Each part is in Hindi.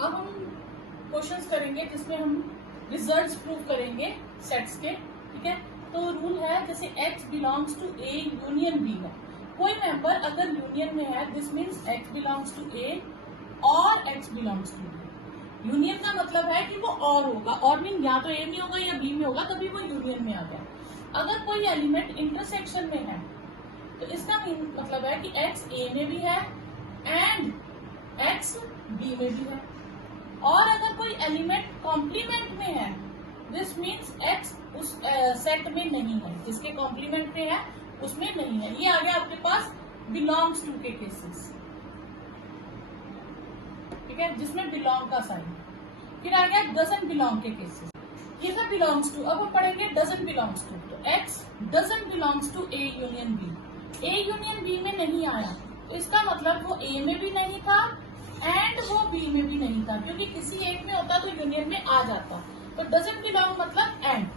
अब हम क्वेश्चंस करेंगे जिसमें हम रिजल्ट्स प्रूव करेंगे सेट्स के, ठीक है। तो रूल है जैसे x belongs to A union B है, कोई मेंबर अगर यूनियन में है this means x belongs to A और x belongs to B. Union का मतलब है कि वो और होगा, और मीन या तो ए में होगा या बी में होगा, तभी वो यूनियन में आ गया। अगर कोई एलिमेंट इंटरसेक्शन में है तो इसका मतलब है कि x ए में भी है एंड x बी में भी है। और अगर कोई एलिमेंट कॉम्प्लीमेंट में है दिस मीन्स x उस सेट में नहीं है, जिसके कॉम्प्लीमेंट में है उसमें नहीं है। ये आ गया आपके पास बिलोंग्स टू के केसेस, ठीक है, जिसमें बिलोंग का साइन। फिर आ गया डजंट बिलोंग के केसेस। ये था बिलोंग्स टू। अब हम पढ़ेंगे डजंट बिलोंग्स टू। तो x doesn't belongs to A union B, A union B में नहीं आया तो इसका मतलब वो ए में भी नहीं था एंड वो बी में भी नहीं था, क्योंकि किसी एक में होता तो यूनियन में आ जाता। तो डजंट बिलोंग मतलब and.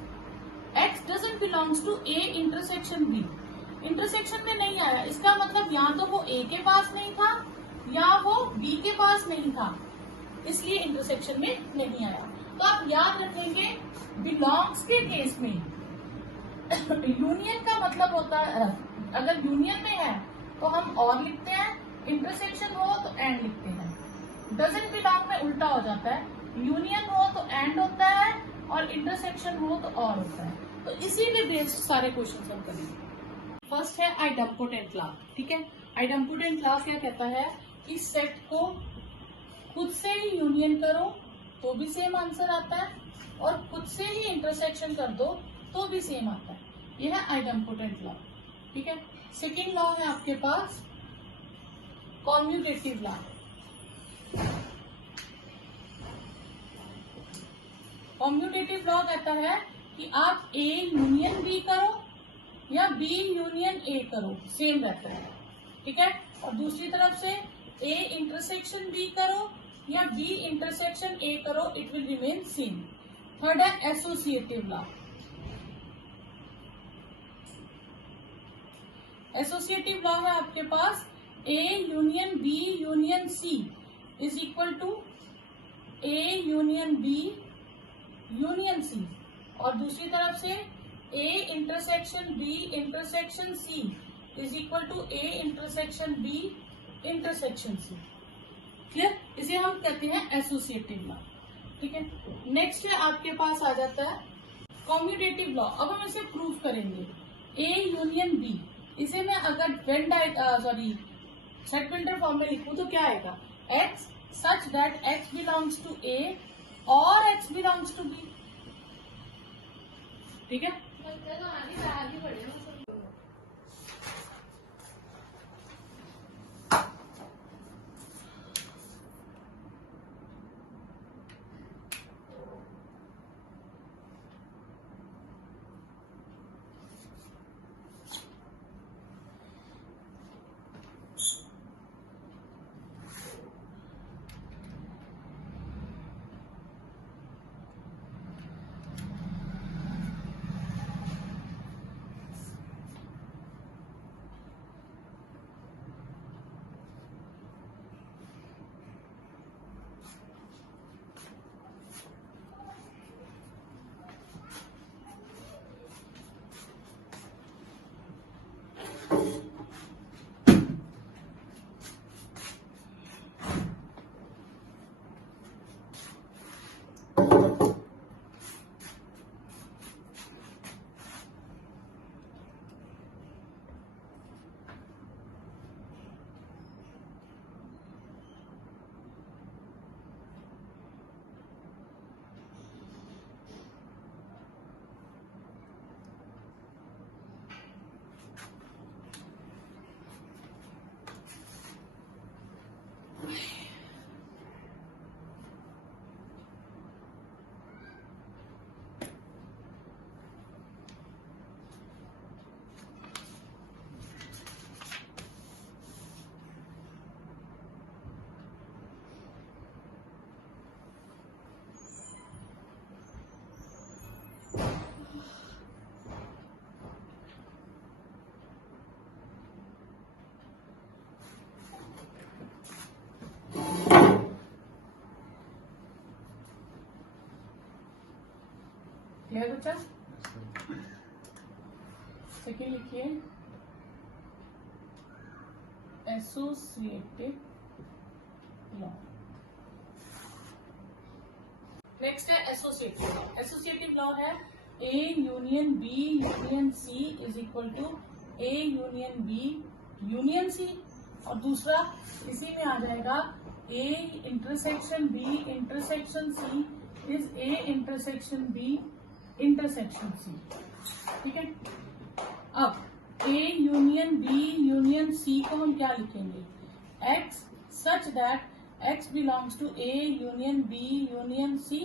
x doesn't belongs to A intersection B, intersection में नहीं आया, इसका मतलब या तो वो a के पास नहीं था या वो b के पास नहीं था, इसलिए इंटरसेक्शन में नहीं आया। तो आप याद रखेंगे बिलोंग्स के केस में यूनियन का मतलब होता है, अगर यूनियन में है तो हम और लिखते हैं, इंटरसेक्शन हो तो एंड लिखते हैं। डजंट बिलोंग में उल्टा हो जाता है, यूनियन हो तो एंड होता है और इंटरसेक्शन हो तो और होता है। तो इसी पे बेस्ड सारे क्वेश्चन हम करेंगे। फर्स्ट है आइडेम्पोटेंट लॉ, ठीक है। आइडेम्पोटेंट लॉ क्या कहता है कि सेट को खुद से ही यूनियन करो तो भी सेम आंसर आता है और खुद से ही इंटरसेक्शन कर दो तो भी सेम आता है। यह है आइडेम्पोटेंट लॉ, ठीक है। सेकेंड लॉ है आपके पास कॉम्यूटेटिव लॉ। कॉम्यूटेटिव लॉ कहता है कि आप ए यूनियन बी करो या बी यूनियन ए करो, सेम रहता है, ठीक है। और दूसरी तरफ से ए इंटरसेक्शन बी करो या बी इंटरसेक्शन ए करो, it will remain same. Third है एसोसिएटिव लॉ। एसोसिएटिव लॉ है आपके पास A union B union C is equal to A union B union C, और दूसरी तरफ से A intersection B intersection C is equal to A intersection B intersection C. Clear? इसे हम कहते हैं एसोसिएटिव लॉ, ठीक है। नेक्स्ट है आपके पास आ जाता है कॉम्यूटेटिव लॉ। अब हम इसे प्रूव करेंगे ए यूनियन बी। इसे मैं अगर सेट बिल्डर फॉर्म में लिखूं तो क्या आएगा, x such that x belongs to a और x बिलोंग्स टू b, ठीक है। क्लियर बच्चा? सेकेंड लिखिए एसोसिएटिव लॉ। नेक्स्ट है एसोसिएटिव लॉ। एसोसिएटिव लॉ है A union B union C is equal to A union B union C, और दूसरा इसी में आ जाएगा A intersection B intersection C is A intersection B intersection C. ठीक है, अब A union B union C को हम क्या लिखेंगे? X such that x belongs to A union B union C.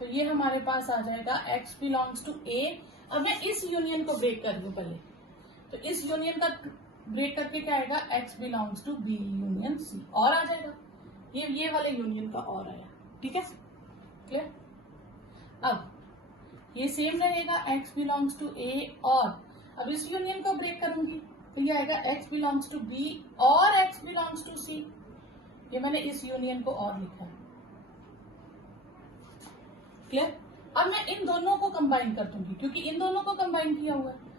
तो ये हमारे पास आ जाएगा एक्स बिलोंग्स टू ए। अब मैं इस यूनियन को ब्रेक कर दूं पहले, तो इस यूनियन का ब्रेक करके क्या आएगा? X belongs to B union C, और आ जाएगा ये वाले यूनियन का और आया। ठीक है, क्लियर? अब ये सेम रहेगा एक्स बिलोंग्स टू ए, और अब इस यूनियन को ब्रेक करूंगी तो ये आएगा एक्स बिलोंग्स टू बी और एक्स बिलोंग्स टू सी। ये मैंने इस यूनियन को और लिखा है। क्लियर? अब मैं इन दोनों को कंबाइन कर दूंगी क्योंकि इन दोनों को कंबाइन किया हुआ है।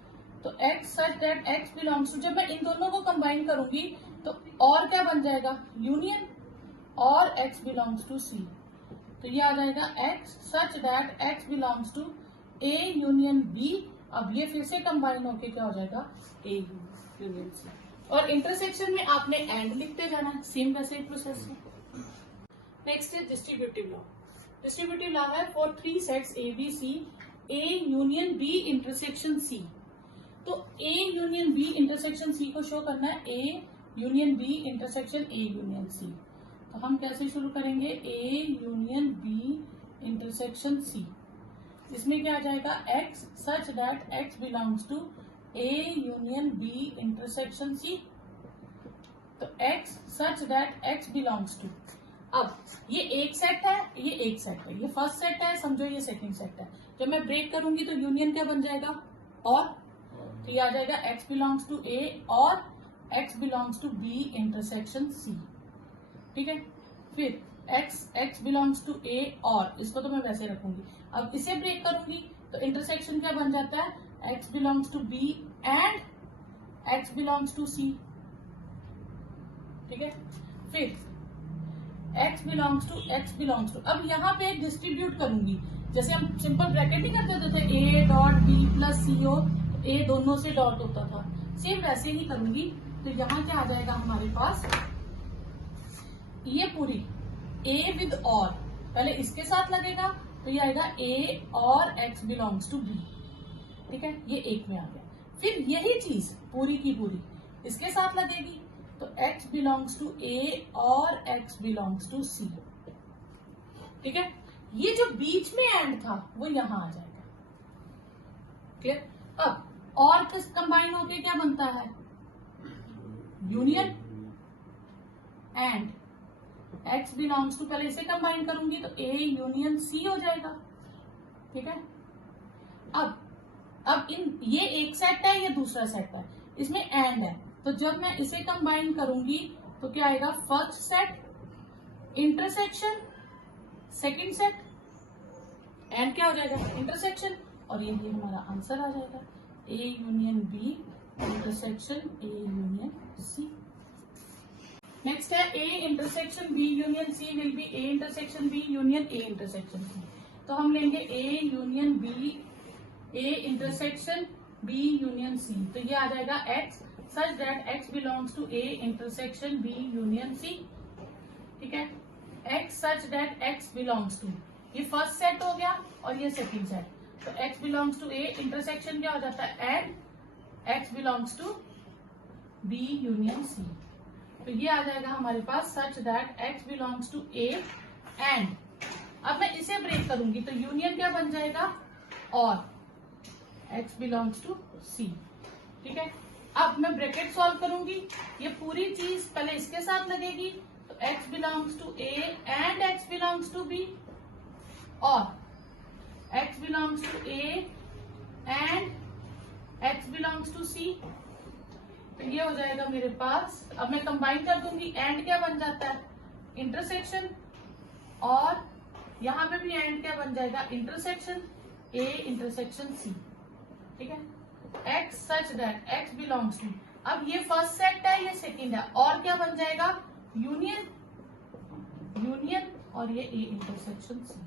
तो x such that x belongs to, जब मैं इन दोनों को कंबाइन करूंगी तो और क्या बन जाएगा? यूनियन और x बिलोंग्स टू c। तो ये आ जाएगा x such that x belongs to a union b। अब ये फिर से कंबाइन होके क्या हो जाएगा? a union c। और इंटरसेक्शन में आपने एंड लिखते जाना है, सेम वैसे ही प्रोसेस है। नेक्स्ट है डिस्ट्रीब्यूटिव लॉ। डिस्ट्रीब्यूटिव लॉ है फॉर 3 sets A B C A union B intersection C. तो A union B intersection C को शो करना है A union B intersection A union C. तो हम कैसे शुरू करेंगे? A union B intersection C. इसमें क्या आ जाएगा? X such that x belongs to A union B intersection C. तो x such that x belongs to, अब ये एक सेट है, ये एक सेट है, ये फर्स्ट सेट है, समझो ये सेकंड सेट है। जब मैं ब्रेक करूंगी तो यूनियन क्या बन जाएगा? और, तो ये आ जाएगा x बिलोंग्स टू a और x belongs to b intersection c। ठीक है, फिर x बिलोंग्स टू a, और इसको तो मैं वैसे रखूंगी। अब इसे ब्रेक करूंगी तो इंटरसेक्शन क्या बन जाता है? x belongs to b and x belongs to c। ठीक है, फिर x belongs to x belongs to, अब यहाँ पे डिस्ट्रीब्यूट करूंगी। जैसे हम सिंपल ब्रैकेट नहीं करते थे a डॉट b प्लस सी ओ, ए दोनों से डॉट होता था, सेम वैसे ही करूंगी। तो यहाँ क्या आ जाएगा हमारे पास? ये पूरी a विद और, पहले इसके साथ लगेगा तो ये आएगा a और x बिलोंग्स टू b। ठीक है, ये एक में आ गया। फिर यही चीज पूरी की पूरी इसके साथ लगेगी तो x बिलोंग्स टू a और x बिलोंग्स टू c। ठीक है, ये जो बीच में एंड था वो यहां आ जाएगा। क्लियर? अब और कंबाइन होके क्या बनता है? Union and x belongs to, पहले इसे कंबाइन करूंगी तो a यूनियन c हो जाएगा। ठीक है, अब ये एक सेट है, ये दूसरा सेट है, इसमें एंड है, तो जब मैं इसे कंबाइन करूंगी तो क्या आएगा? First set intersection second set and क्या हो जाएगा? इंटरसेक्शन, और ये हमारा आंसर आ जाएगा A union B intersection A union C. Next है A intersection B union C will be A intersection B union A intersection C. तो हम लेंगे A union B A intersection B union C. तो ये आ जाएगा x such that x belongs to A intersection B union C. ठीक है, x such that x belongs to, ये फर्स्ट सेट हो गया और ये सेकंड सेट। तो x belongs to a intersection क्या हो जाता है? And x belongs to b union c। तो ये आ जाएगा हमारे पास such that x belongs to a and, अब मैं इसे ब्रेक करूंगी तो यूनियन क्या बन जाएगा? और x बिलोंग्स टू c। ठीक है, अब मैं ब्रैकेट सॉल्व करूंगी, ये पूरी चीज पहले इसके साथ लगेगी तो x belongs to a and x belongs to b, और x belongs to A and x belongs to C। तो ये हो जाएगा मेरे पास। अब मैं कंबाइन कर दूंगी, एंड क्या बन जाता है? इंटरसेक्शन, और यहाँ पे भी एंड क्या बन जाएगा, इंटरसेक्शन ए इंटरसेक्शन सी, ठीक है। X such that x belongs to, अब ये फर्स्ट सेट है, ये सेकंड है, और क्या बन जाएगा, यूनियन, यूनियन और ये ए इंटरसेक्शन सी।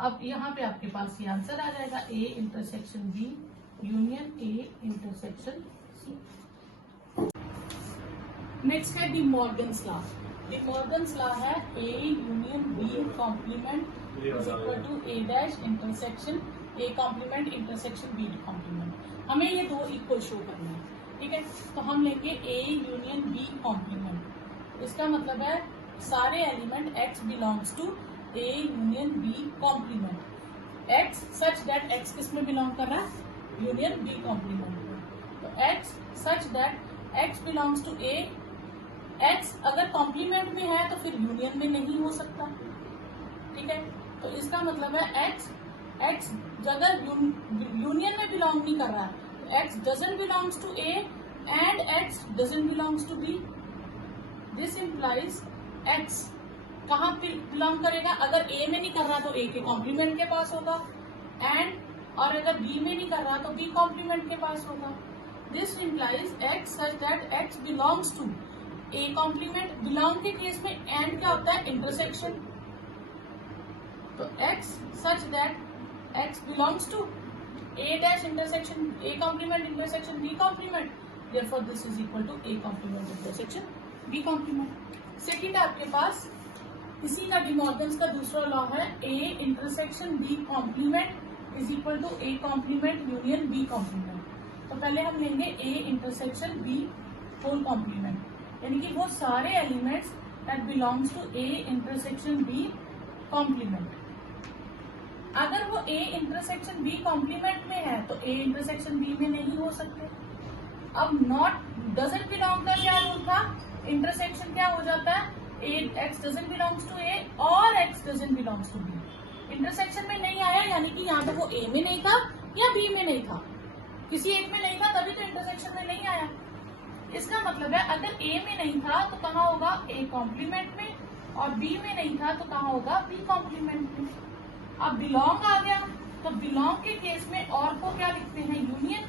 अब यहाँ पे आपके पास ये आंसर आ जाएगा, A intersection B union A intersection C. Next है De Morgan's law. De Morgan's law है A union B complement is equal to A dash intersection A complement intersection B complement. हमें ये दो इक्वल शो करना है, ठीक है। तो हम लेंगे ए यूनियन बी कॉम्प्लीमेंट, इसका मतलब है सारे element x belongs to A union B complement. X such that x किस में बिलोंग कर रहा है, यूनियन बी कॉम्प्लीमेंट में। तो x such that x belongs to A, x अगर कॉम्प्लीमेंट में है तो फिर यूनियन में नहीं हो सकता, ठीक है। तो इसका मतलब है एक्स अगर यूनियन में बिलोंग नहीं कर रहा है तो x doesn't belongs to A and x doesn't belongs to B. This implies x कहाँ बिलोंग करेगा, अगर ए में नहीं कर रहा तो ए के कॉम्प्लीमेंट के पास होगा, एंड और अगर बी में नहीं कर रहा तो बी कॉम्प्लीमेंट के पास होगा। This implies x such that x belongs to A complement. Belong के केस में एंड क्या होता है, इंटरसेक्शन। तो x such that x belongs to A dash intersection A complement intersection B complement, therefore this is equal to A complement intersection B complement. Second आपके पास इसी का डी मॉर्गन्स का दूसरा लॉ है A intersection B complement is equal to A complement union B complement. तो पहले हम लेंगे A intersection B whole complement, यानी कि वो सारे elements that belongs to A intersection B complement. अगर वो ए इंटरसेक्शन बी कॉम्प्लीमेंट में है तो ए इंटरसेक्शन बी में नहीं हो सकते। अब नॉट डजंट बिलोंग का क्या रूल था, इंटरसेक्शन क्या हो जाता है, x doesn't belongs to A और x doesn't belongs to B. Intersection में नहीं आया यानी कि यहाँ पे वो ए में नहीं था या बी में नहीं था, किसी एक में नहीं था, तभी तो इंटरसेक्शन में नहीं आया। इसका मतलब है अगर ए में नहीं था तो कहाँ होगा, ए कॉम्प्लीमेंट में, और बी में नहीं था तो कहाँ होगा, बी कॉम्प्लीमेंट में। अब बिलोंग आ गया तो बिलोंग के केस में और को क्या लिखते हैं, यूनियन।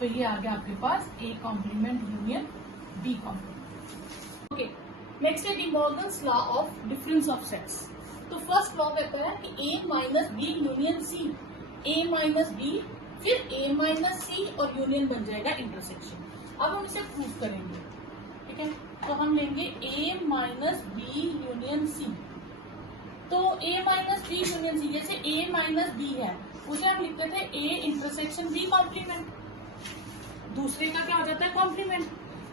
तो ये आ गया आपके पास A complement union B complement. Okay, next है De Morgan's law of difference of sets. तो फर्स्ट लॉ कहता है कि A minus B union C, A minus B फिर ए माइनस सी और यूनियन बन जाएगा इंटरसेक्शन। अब हम इसे प्रूव करेंगे, ठीक है। तो हम लेंगे A minus B union C. तो ए माइनस बी यूनियन सी, जैसे ए माइनस बी है उसे हम लिखते थे ए इंटरसेक्शन बी कॉम्प्लीमेंट, दूसरे का क्या हो जाता है, कॉम्प्लीमेंट।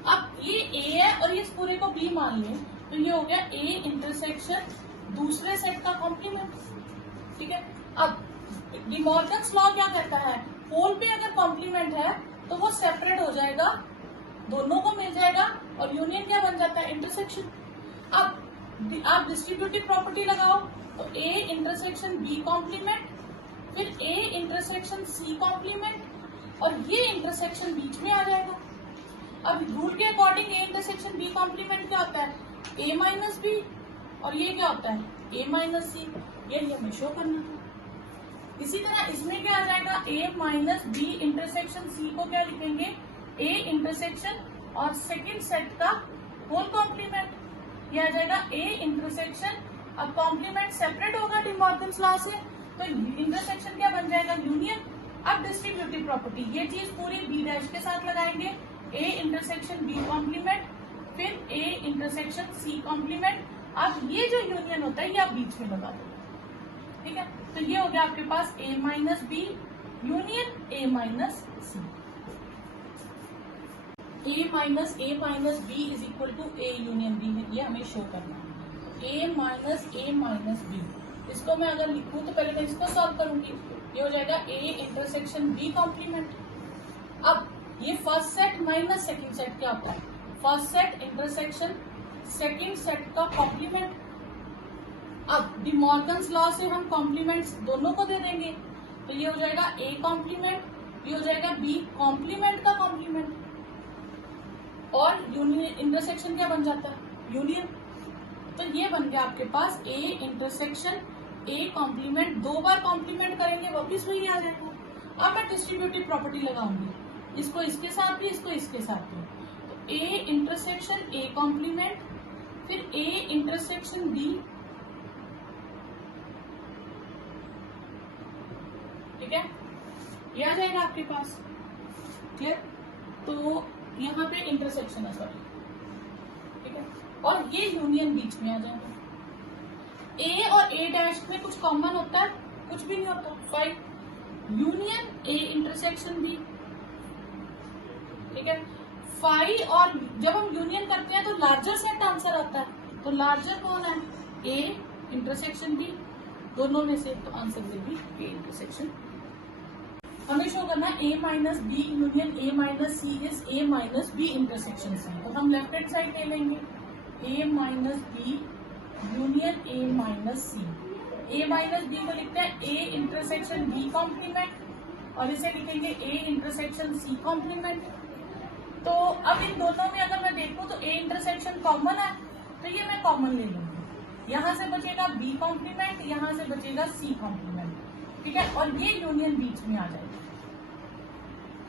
अब ये ए है और इस पूरे को बी मान लें तो ये हो गया ए इंटरसेक्शन दूसरे सेट का कॉम्प्लीमेंट, ठीक है। अब डी मॉर्गन्स लॉ क्या कहता है, होल पे अगर कॉम्प्लीमेंट है तो वो सेपरेट हो जाएगा, दोनों को मिल जाएगा, और यूनियन क्या बन जाता है, इंटरसेक्शन। अब आप डिस्ट्रीब्यूटिव प्रॉपर्टी लगाओ तो ए इंटरसेक्शन बी कॉम्प्लीमेंट फिर ए इंटरसेक्शन सी कॉम्प्लीमेंट, और ये इंटरसेक्शन बीच में आ जाएगा। अब रूल के according A intersection B complement क्या होता है, ए माइनस बी, और ये क्या होता है, ए माइनस सी। यही हमें शो करना है। इसी तरह इसमें क्या आ जाएगा, ए माइनस बी इंटरसेक्शन सी को क्या लिखेंगे, ए इंटरसेक्शन और सेकेंड सेट का होल कॉम्प्लीमेंट, ये आ जाएगा ए इंटरसेक्शन। अब कॉम्प्लीमेंट सेपरेट होगा डी मॉर्गन्स लॉ से, तो इंटरसेक्शन क्या बन जाएगा, यूनियन। अब डिस्ट्रीब्यूटिव प्रॉपर्टी, ये चीज पूरी बी डैश के साथ लगाएंगे, ए इंटरसेक्शन बी कॉम्प्लीमेंट फिर ए इंटरसेक्शन सी कॉम्प्लीमेंट। अब ये जो यूनियन होता है ये आप बीच में लगा दो, ठीक है। तो ये हो गया आपके पास A minus B union A minus C. A minus B is equal to A union B है, ये हमें शो करना है। ए माइनस बी, इसको मैं अगर लिखूं तो पहले मैं इसको सॉल्व करूंगी, ये हो जाएगा ए इंटरसेक्शन बी कॉम्प्लीमेंट। अब ये first set minus second set क्या होता है, first set intersection second set का कॉम्प्लीमेंट। अब डी मॉर्गन्स लॉ से हम कॉम्प्लीमेंट्स दोनों को दे देंगे, तो ये हो जाएगा ए कॉम्प्लीमेंट, ये हो जाएगा बी कॉम्प्लीमेंट का कॉम्प्लीमेंट, और यूनियन इंटरसेक्शन क्या बन जाता है, यूनियन। तो ये बन गया आपके पास ए इंटरसेक्शन ए कॉम्प्लीमेंट, 2 बार कॉम्प्लीमेंट करेंगे वापिस वही आ जाएगा। अब मैं डिस्ट्रीब्यूटिव प्रॉपर्टी लगाऊंगी, इसको इसके साथ भी, इसको इसके साथ भी। तो ए इंटरसेक्शन ए कॉम्प्लीमेंट, फिर ए इंटरसेक्शन बी, ठीक है, ये आ जाएगा आपके पास। क्लियर? तो यहाँ पे इंटरसेक्शन है, सॉरी, ठीक है, और ये यूनियन बीच में आ जाएगा। ए और ए डैश में कुछ कॉमन होता है? कुछ भी नहीं होता। 5 यूनियन ए इंटरसेक्शन बी, ठीक है। 5 और जब हम यूनियन करते हैं तो लार्जर सेट आंसर आता है, तो लार्जर कौन है? ए इंटरसेक्शन बी, दोनों में से, तो answer will be A intersection. हमें शो करना A minus B union A minus C is A minus B intersection C. तो हम लेफ्ट हैंड साइड ले लेंगे, A minus B union A minus C. A minus B को लिखते हैं ए इंटरसेक्शन बी कॉम्प्लीमेंट, और इसे लिखेंगे ए इंटरसेक्शन सी कॉम्प्लीमेंट। तो अब इन दोनों में अगर मैं देखूं तो ए इंटरसेक्शन कॉमन है, तो ये मैं कॉमन ले लूंगी। यहां से बचेगा बी कॉम्प्लीमेंट, यहां से बचेगा सी कॉम्प्लीमेंट, ठीक है, और ये यूनियन बीच में आ जाएगा,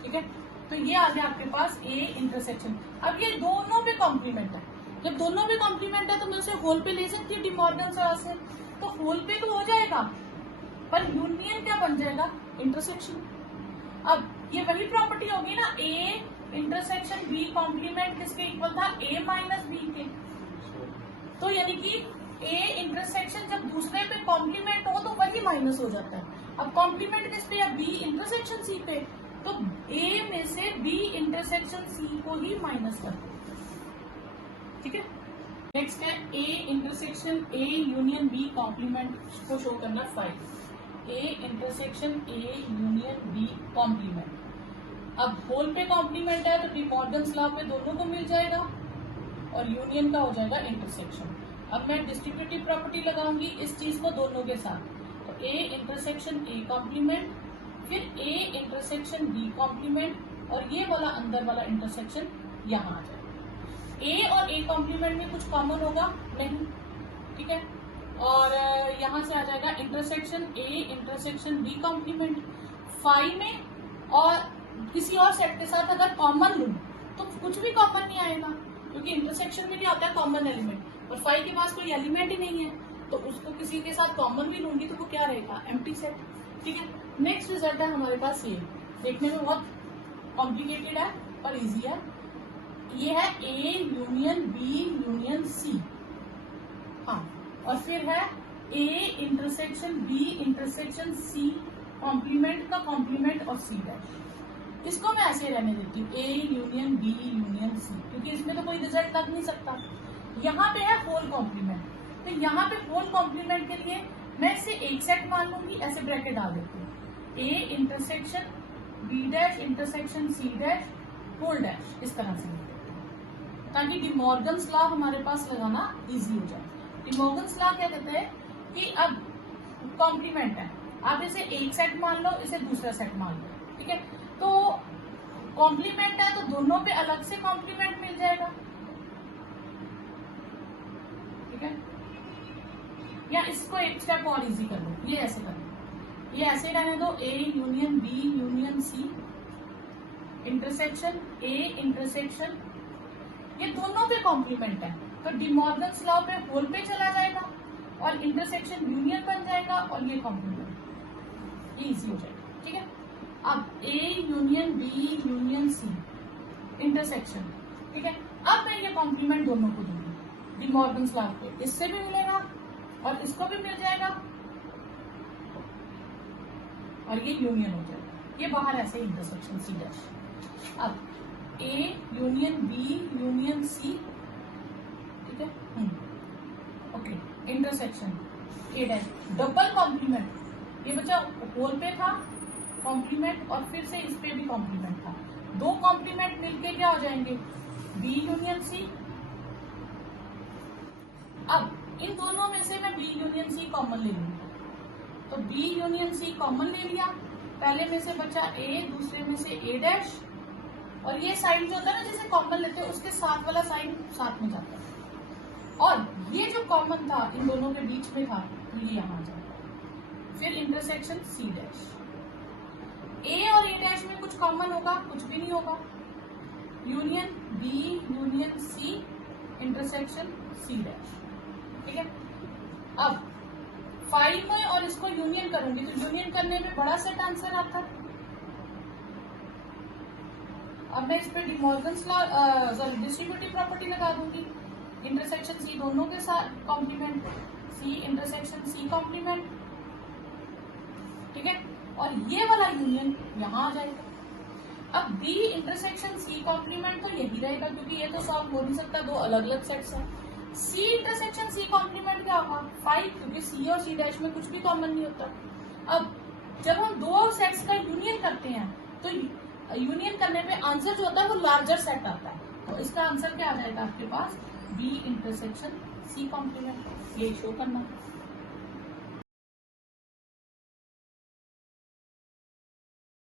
ठीक है। तो ये आ गया आपके पास ए इंटरसेक्शन। अब ये दोनों पे कॉम्प्लीमेंट है, जब दोनों पे कॉम्प्लीमेंट है तो मैं उसे होल पे ले सकती हूँ डिमॉर्गन लॉ से, तो होल पे तो हो जाएगा, पर यूनियन क्या बन जाएगा? इंटरसेक्शन। अब ये वही प्रॉपर्टी होगी ना, ए इंटरसेक्शन बी कॉम्प्लीमेंट किसके इक्वल था? ए माइनस बी के। तो यानी कि ए इंटरसेक्शन जब दूसरे पे कॉम्प्लीमेंट हो तो वही माइनस हो जाता है। अब कॉम्प्लीमेंट किस पे है? बी इंटरसेक्शन सी पे, तो ए में से बी इंटरसेक्शन सी को ही माइनस कर दो, ठीक है। नेक्स्ट है A intersection A union B complement को शो करना 5। A intersection A union B complement. अब होल पे कॉम्प्लीमेंट है तो डिमॉर्गन्स लॉ पे दोनों को मिल जाएगा, और यूनियन का हो जाएगा इंटरसेक्शन। अब मैं डिस्ट्रीब्यूटिव प्रॉपर्टी लगाऊंगी इस चीज को दोनों के साथ, तो ए इंटरसेक्शन ए कॉम्प्लीमेंट, फिर ए इंटरसेक्शन बी कॉम्प्लीमेंट, और ये वाला अंदर वाला इंटरसेक्शन यहाँ आ जाएगा। ए और ए कॉम्प्लीमेंट में कुछ कॉमन होगा नहीं, ठीक है, और यहाँ से आ जाएगा intersection A intersection B complement. 5 में और किसी और सेट के साथ अगर कॉमन लूं तो कुछ भी कॉमन नहीं आएगा, क्योंकि इंटरसेक्शन में भी आता है कॉमन एलिमेंट, और 5 के पास कोई एलिमेंट ही नहीं है, तो उसको किसी के साथ कॉमन भी लूंगी तो वो क्या रहेगा? एम्प्टी सेट, ठीक है। नेक्स्ट रिजल्ट है हमारे पास ये, देखने में बहुत कॉम्प्लिकेटेड है पर इजी है। ये है A union B union C, हाँ, और फिर है A intersection B intersection C complement का कॉम्प्लीमेंट और सी डैश। इसको मैं ऐसे रहने देती हूँ, A union B union C, क्योंकि इसमें तो कोई रिजल्ट लग नहीं सकता। यहाँ पे है होल कॉम्प्लीमेंट, तो यहाँ पे होल कॉम्प्लीमेंट के लिए मैं इसे एक सेट मान लूंगी, ऐसे ब्रैकेट डाल देती हूँ, A intersection B dash intersection C dash whole dash, इस तरह से, ताकि डिमॉर्गन्स लॉ हमारे पास लगाना इजी हो जाए। डिमॉर्गन्स लॉ क्या कहते हैं कि अब कॉम्प्लीमेंट है, आप इसे एक सेट मान लो, इसे दूसरा सेट मान लो, ठीक है। तो कॉम्प्लीमेंट है तो दोनों पे अलग से कॉम्प्लीमेंट मिल जाएगा, ठीक है। या इसको एक स्टेप और इजी कर लो, ये ऐसे कर लो, ये ऐसे रहने दो, A union B union C intersection A intersection, ये दोनों पे कॉम्प्लीमेंट है, तो डिमॉर्गन्स लॉ पे होल पे चला जाएगा और इंटरसेक्शन यूनियन बन जाएगा, और ये कॉम्प्लीमेंट, ये इजी हो जाएगा, ठीक है। अब A union B union C intersection, ठीक है। अब मैं ये कॉम्प्लीमेंट दोनों को दूंगी डिमॉर्गन्स लॉ पे, इससे भी मिलेगा और इसको भी मिल जाएगा, और ये यूनियन हो जाएगा, ये बाहर ऐसे इंटरसेक्शन सी डैश। अब A union B union C, ठीक है, okay, intersection A dash double complement, ये बच्चा होल पे था कॉम्प्लीमेंट और फिर से इस पे भी कॉम्प्लीमेंट था, दो कॉम्प्लीमेंट मिलके क्या हो जाएंगे? B union C. अब इन दोनों में से मैं बी यूनियन सी कॉमन ले लूंगी, तो बी यूनियन सी कॉमन ले लिया, पहले में से बचा ए, दूसरे में से ए डैश, और ये साइन जो होता है ना जिसे कॉमन लेते हैं उसके साथ वाला साइन साथ में जाता है, और ये जो कॉमन था इन दोनों के बीच में था, तो ये यहाँ आ जाएगा, फिर इंटरसेक्शन सी डैश। ए और ए डैश में कुछ कॉमन होगा? कुछ भी नहीं होगा। Union B union C intersection C dash. ठीक है, अब 5 में और इसको यूनियन करूंगी तो यूनियन करने में बड़ा सेट आंसर आता है। अब मैं इस पे डिमॉर्गन्स लॉ डिस्ट्रीब्यूटिव प्रॉपर्टी लगा दूंगी। इंटरसेक्शन सी दोनों के साथ complement, C intersection C complement. ठीक है, और ये वाला यूनियन यहां आ जाएगा। अब बी इंटरसेक्शन सी कॉम्प्लीमेंट तो यही रहेगा क्योंकि ये तो सॉल्व हो नहीं सकता, दो अलग अलग सेट्स हैं। सी इंटरसेक्शन सी कॉम्प्लीमेंट क्या होगा? 5, क्योंकि सी और सी डैश में कुछ भी कॉमन नहीं होता। अब जब हम दो सेट्स का यूनियन करते हैं तो यूनियन करने पे आंसर जो होता है वो लार्जर सेट आता है। तो इसका आंसर क्या आ जाएगा आपके पास? B intersection C complement. ये शो करना।